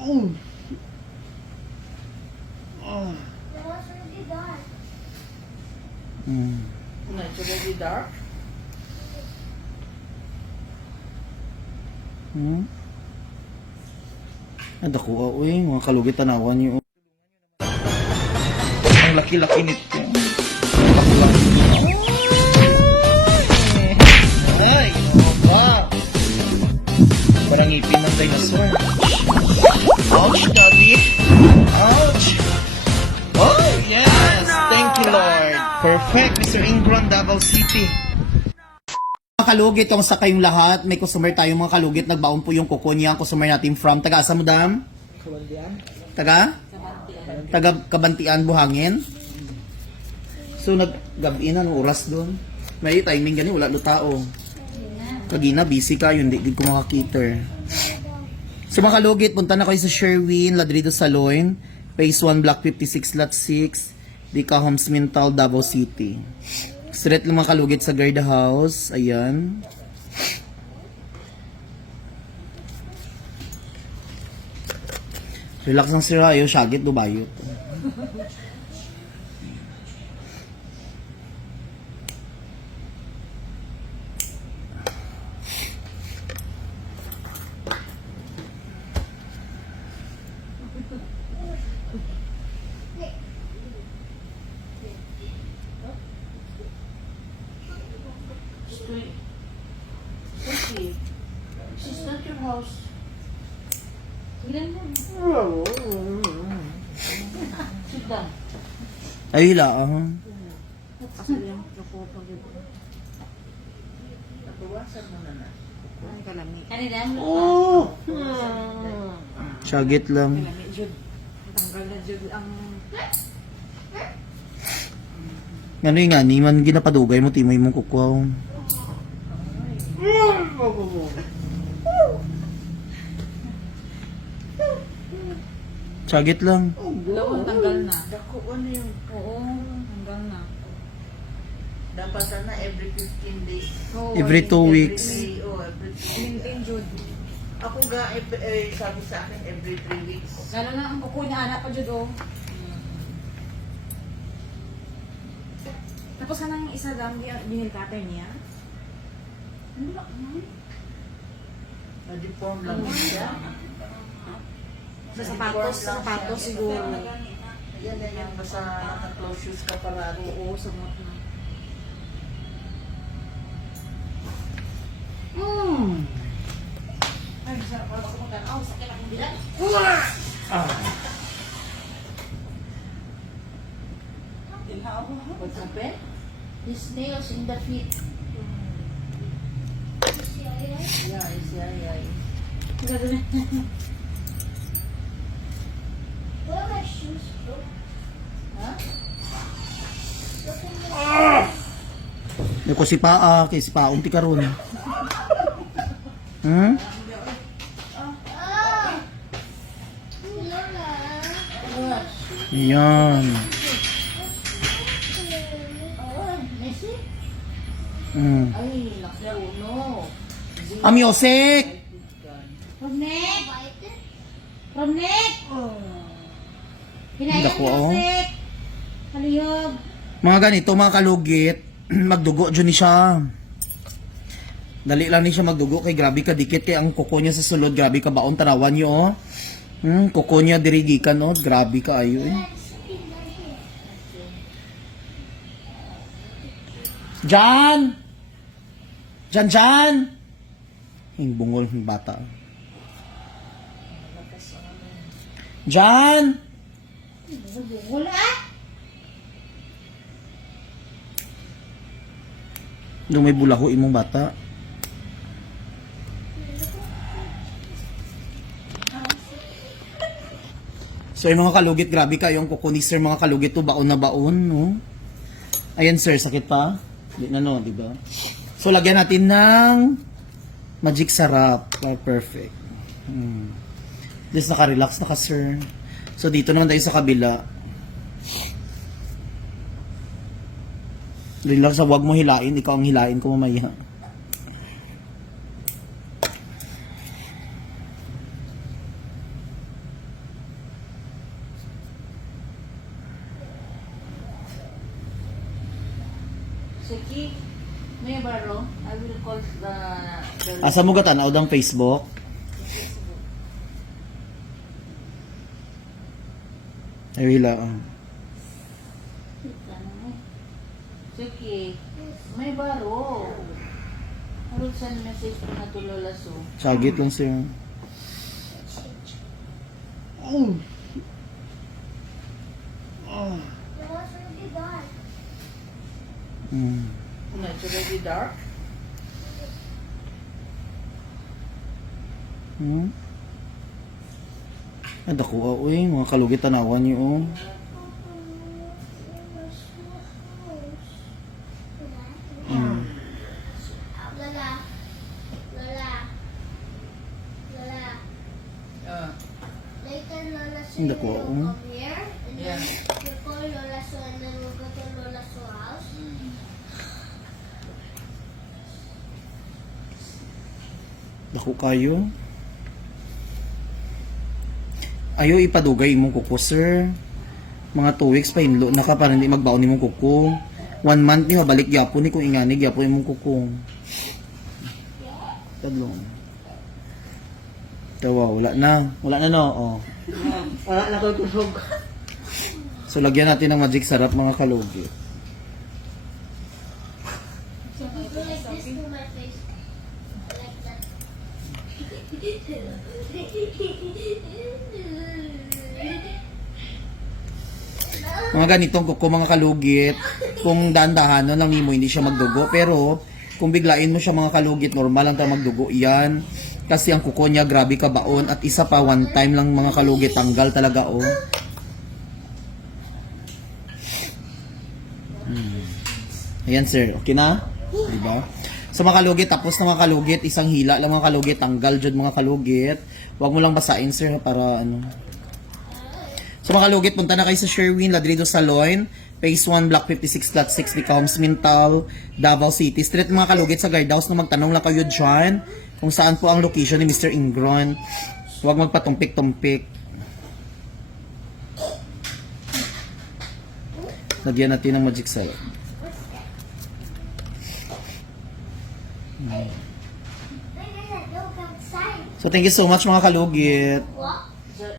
Oh. Oh. The house already dark. Mm. No, it's already dark. Hmm? Dako ah, uy, mga kalugit tanawan niyo. Ang laki-laki nito. Ay, ano ba? Parang ngipin ng dinosaur. Ouch, daddy. Ouch. Oh, yes. Thank you, Lord. Perfect, Mr. Ingram, Davao City. Mga kalugit, sa kayong lahat. May customer tayo mga kalugit. Nagbaon po yung kuko niya. Ang customer natin from taga asa mo dam? Kawandian. Taga? Taga Kabantian, Buhangin. So naggabi na ng oras doon. May timing gani wala do tao. Kagina busy ka yun, di di ko makakiter. So mga kalugit, punta na kayo sa Sherwin, Ladrido Saloon, Phase 1, Block 56, Lot 6, Dika Homes Mintal, Davao City. Straight lang mga kalugit sa guard house. Ayan. Relax lang sila. Ayaw, syagit, dubayot. Okay. This is not your house. Sit down. Ay, hila. Nabawasan mo na. Ang kalami. Kanina mo. Oh! Syagit lang. Tanggal na Jud ang... Ano yung nga, ni man ginapadugay mo, timoy mong kukwaw. Syagit lang. Doon, tanggal na. Dako, ano yung... Oo, tanggal na. Dapat sana every 15 days. Oo, Every two Every weeks. three, oh, every three. Maintain Jud. Ako ga, eh, eh, sabi sa akin, every 3 weeks. Lalo na ang kuko niya, anak pa Jud, oh. Tapos ka nang isa lang, binil cutter niya. Na-deform lang siya. Sa sapatos, sa sapatos siguro. Yan na yan, basta naka-close shoes ka parati. Oo, sumot na. Mm. Ay, sarap pala ako magkano. Oh, sakit akong bilan. What's happened? His nails in the feet. Yeah, is yeah, yeah. Gagawin. Where are my shoes from? Ha? May ko si Paa, kay si Paong ti karon. Hmm? Ah! Lola. Yan. Oh, Messi? Mm. Ay, naku, no. From neck! Bite? From neck! Hinayang oh. Yosek! Haliyog! Mga ganito, mga kalugit, magdugo dyan ni siya. Dali lang ni siya magdugo kay grabe ka dikit kay ang kuko niya sa sulod, grabe ka baon tarawan niyo oh. Hmm, kuko niya dirigikan oh, grabe ka ayo eh. Jan! Jan, Jan! Yung bungol ng bata. Jan! Wala! Nung may bulaho imong bata. So yung mga kalugit, grabe kayo ang kukunis sir mga kalugit to baon na baon, no? Ayan sir, sakit pa? Di na no, di ba? So lagyan natin ng Magic sarap. Oh, perfect. Hmm. At naka-relax na ka, sir. So, dito naman tayo sa kabila. Relax ah, sa wag mo hilain. Ikaw ang hilain ko mamaya. Suki? May baro. I will call the... the Asa mo gatanaw dang Facebook? Ay, wala. ah. Siki, may baro. I will send message ko na to Lola Su. Sagit lang siya. Already done. Hmm. No, it's already dark. Hmm? Dako ah, uy. Mga kalugit tanawan niyo, oh. Hmm. Lola. Lola. Lola. Uh, Later, Lola so you ko, will come here. And Yeah. you call Lola so and then we'll go to Lola so house. Dako kayo. Ayo ipadugay imong kuko, sir. Mga 2 weeks pa inlo na ka para hindi magbaon imong kuko. One month ni balik gyapon ni kung ingani gyapon imong kuko. Tadlong. Tawa, wala na. Wala na no. Oh. wala na ko kusog. So lagyan natin ng magic sarap mga kalugi. So you go like this to my face. Like that. Mga ganitong kuko mga kalugit, kung dahan-dahanon lang nimo hindi siya magdugo, pero kung biglain mo siya mga kalugit, normal lang tayo magdugo yan. Kasi ang kuko niya grabe kabaon at isa pa one time lang mga kalugit tanggal talaga oh. Hmm. Ayan sir, okay na? Diba? So mga kalugit, tapos na mga kalugit, isang hila lang mga kalugit, tanggal jud mga kalugit. Huwag mo lang basain sir para ano. So mga kalugit, punta na kayo sa Sherwin Ladrido Salon, Phase 1, Block 56, Lot 6, Licaoms, Mintal, Davao City. Street mga kalugit sa guardhouse na magtanong lang kayo dyan kung saan po ang location ni Mr. Ingron. Huwag magpatumpik-tumpik. Lagyan natin ng magic sarap. So thank you so much mga kalugit.